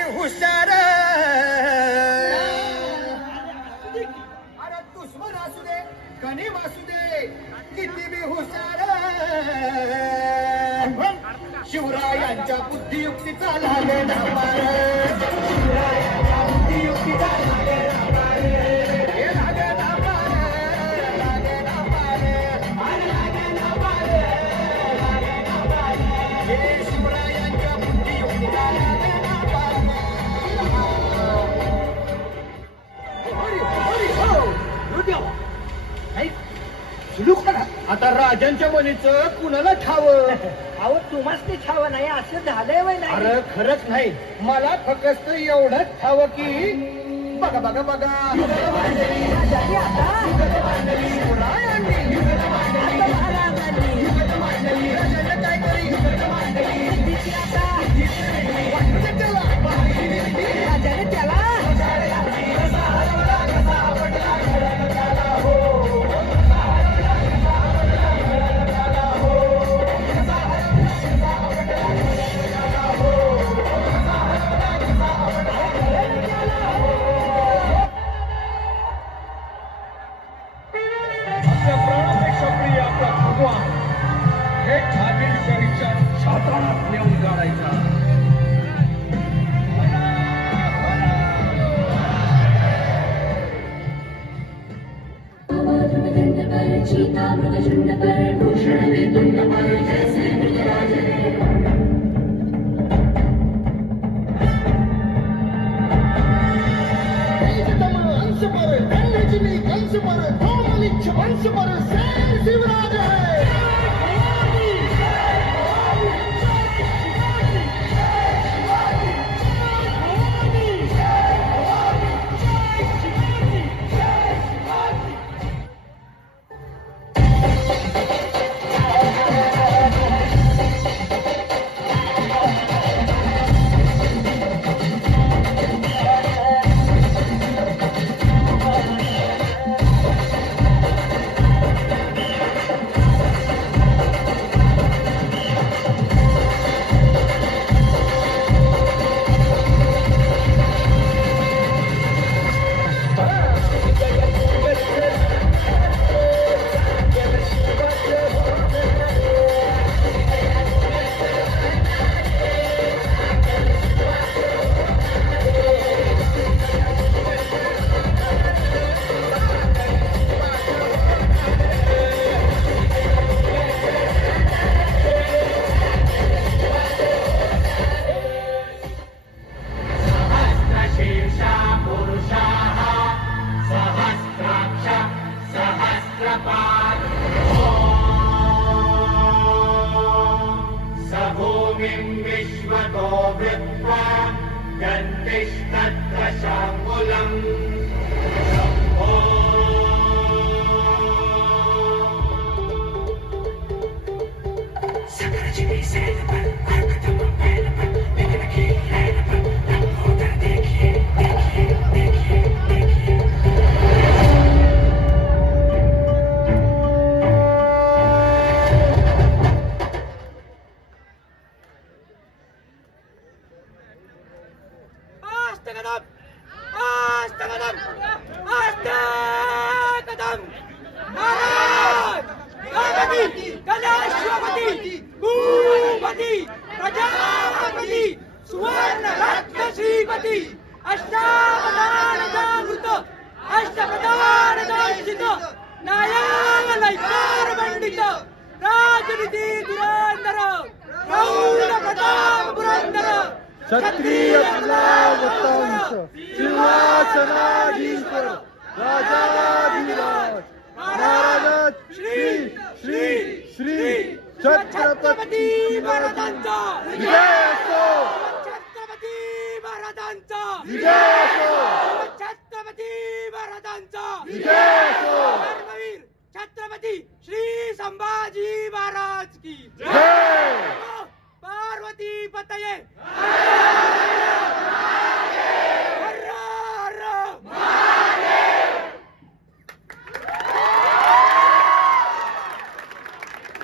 बी हुशार अरे दुश्मन असू दे गणिम असू दे किती बी हुशार शिवरायांच्या बुद्धियुक्तीचा लागे ना पार शिवरायांच्या बुद्धियुक्तीचा लागे ना पार हे लागे ना पार लागे ना पार लागे ना पार लागे ना पार हे शिवरायांच्या बुद्धियुक्तीचा लागे ना पार आता राजांच्या मनीचं कुणाला ठावं अहो तुम्हाच ते ठाव नाही असं झालंय वय नाही अरे खरंच नाही मला फक्त एवढंच ठावं की बघा बघा बघा क्षत्रिय वंश सिंहासनाधीश्वर राजाधिराज महाराज श्री श्री श्री छत्रपती महाराजांचा विजय असो छत्रपती महाराजांचा विजय असो छत्रपती महाराजांचा विजय असो धर्मवीर छत्रपती श्री संभाजी महाराज की जय पार्वती पतये